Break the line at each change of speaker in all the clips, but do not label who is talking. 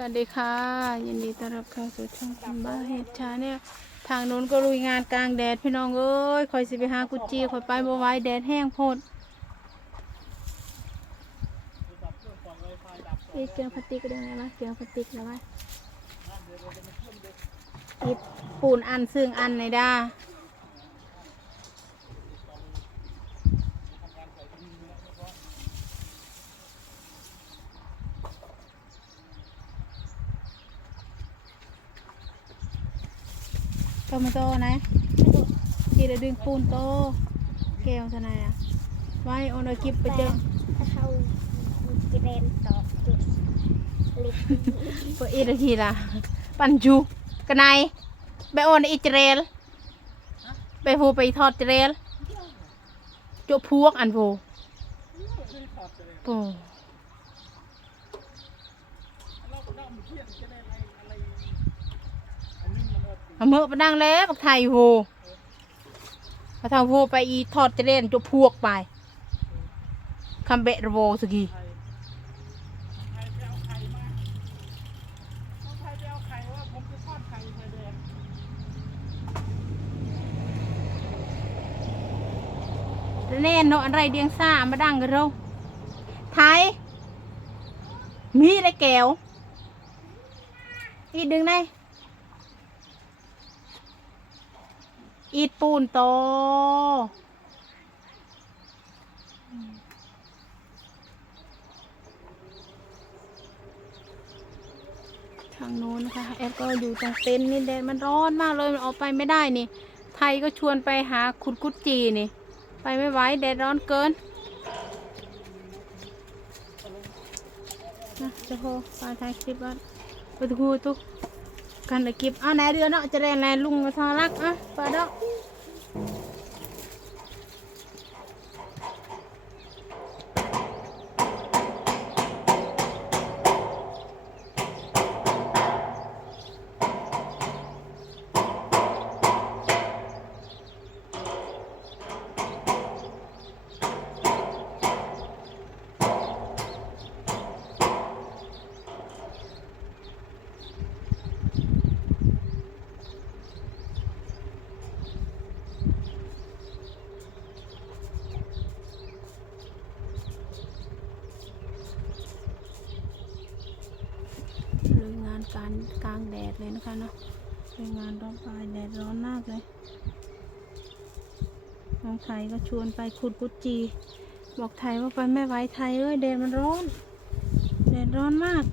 สวัสดีค่ะ ยินดีต้อนรับเข้าสู่ช่องทำบ้าเห็ดชาเนี่ยทางนู้นก็ลุยงานกลางแดดพี่น้องเอ้ยคอยสิไปหากุจีคอยไปบ่ไว้แดดแห้งโพดอีเกียงพลาสติกได้ไหมวะเกียงพลาสติกแล้ไหมอีปูนอันซึ่งอันในด้า มาโตนะที่ได้ดึงปูนโตแก้วทนายอะไว้โอนเอากิบไปเจอ
ถ้าเขาจะเป็นตอกจุดลิฟ
เปิดอีกทีละปันจูกันไนไปโอนอิจเรลไปโูไปทอดเจเรลจุพวกอันโูโอ้ เอามื่อไปนั่งแล้วปักไทยโหพอทำโหไปอีทอดเจเรลจุพวกไปคำเบะระโวสกีแน่นเนาะอะไรเดียงซ่ามาดังกันเราไทยมีอะไรแก้วอีดดึงได้ อีดปูนโต ทางโน้นนะคะแอดก็อยู่ตรงเต็นท์นี่แดดมันร้อนมากเลยมันออกไปไม่ได้นี่ ไทยก็ชวนไปหาขุดกุดจีนี่ ไปไม่ไหวแดดร้อนเกินนะจะโหปลาทยคลิปว่าไปทุกทุก กันเลยกิบเอาไหนเดือนเนาะจะแรงแรงลุงมาทอรักอะปลาดอกเลยงานกางแดดเลยนะคะเนาะเลยงานร้อนปลายแดดร้อนมากเลยน้องไทยก็ชวนไปขุดกุจี บอกไทยว่าไปไม่ไหวไทยเอ้ยแดดมันร้อน แดดร้อนมาก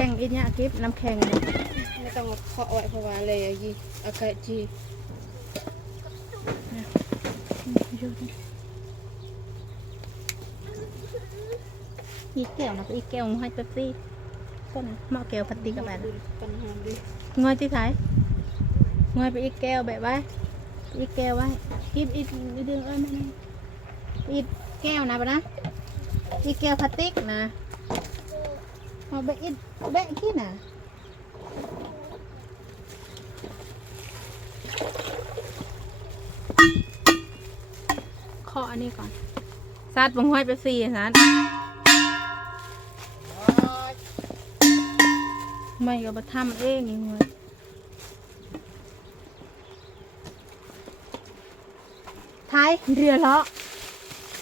บ่งอีกเนี่ยกิฟน้ำแข็งเนี่ยไม่ต้องเคาะไว้เพราะว่าอะไรอะยี่อากาศจีอยู่นี่อีกแก้วนะอีกแก้วให้เป๊ปซี่ก็นะหม้อแก้วพลาสติกกับแบบ
ปัญหาดิ
งอยที่ไหนงอยไปอีกแก้วแบบไว้อีกแก้วไว้อีกอีกอีกดึงเอ้ยแม่นี่อีกแก้วนะปะนะอีกแก้วพลาสติกนะ เอาไปอีกแบะขี้น่ะเคาะอันนี้ก่อนซัดบังห้อยไปสี่ซัดไม่ก็มาทำเองนี่เว้ยท้ายเรือเลาะ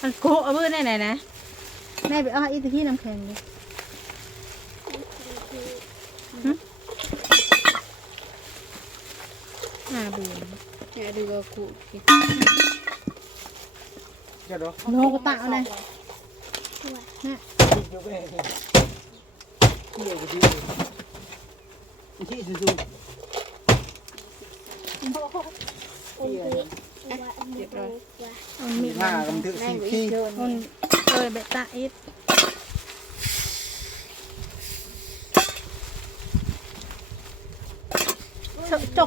อันโกะเอาเบอร์ไหนไหนนะแม่ไปเอาอีตที่น้ำแข็งดิ อ่าเบื่อ
แค่ดูว่ากู
เดี๋ยวเดี๋ยว
โลกตะเอาเลยเนี่ย
เดี๋ยวไปเที่ยวกันดีที่สุด
อุ้ยว่าอันนี้ว่า
มันมี
ๆห้ากันถึง
แม่
สี่
ไป
ที่
เชิญ
มันเออเบตาอีท เชอะจ